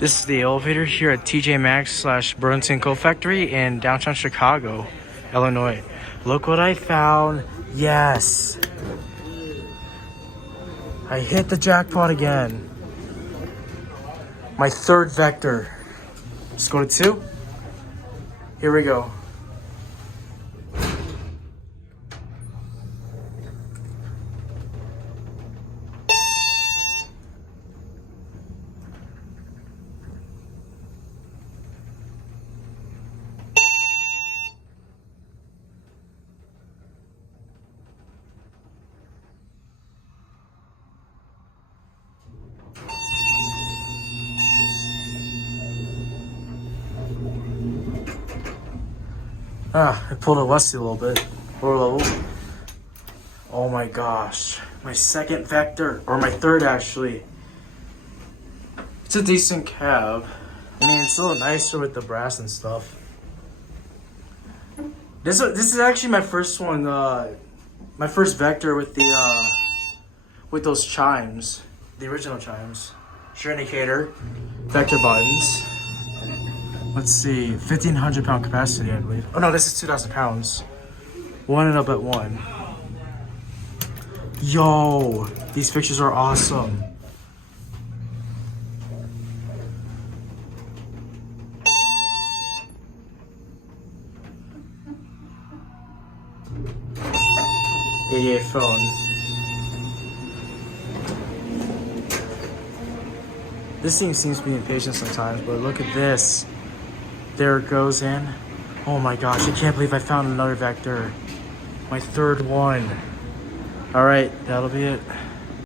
This is the elevator here at TJ Maxx slash Burlington Coat Factory in downtown Chicago, Illinois. Look what I found. Yes. I hit the jackpot again. My third Vector. Let's go to 2. Here we go. I pulled a Westy a little bit. Lower level. Oh my gosh. My second Vector, or my third actually. It's a decent cab. I mean, it's a little nicer with the brass and stuff. This is actually my first one, my first Vector with the, with those chimes. The original chimes. Sure indicator. Vector buttons. Let's see, 1,500 pound capacity, I believe. Oh no, this is 2,000 pounds. One and up at 1. Yo, these fixtures are awesome. '88 phone. This thing seems to be impatient sometimes, but look at this. There it goes in. Oh my gosh, I can't believe I found another Vector. My third one. All right, that'll be it.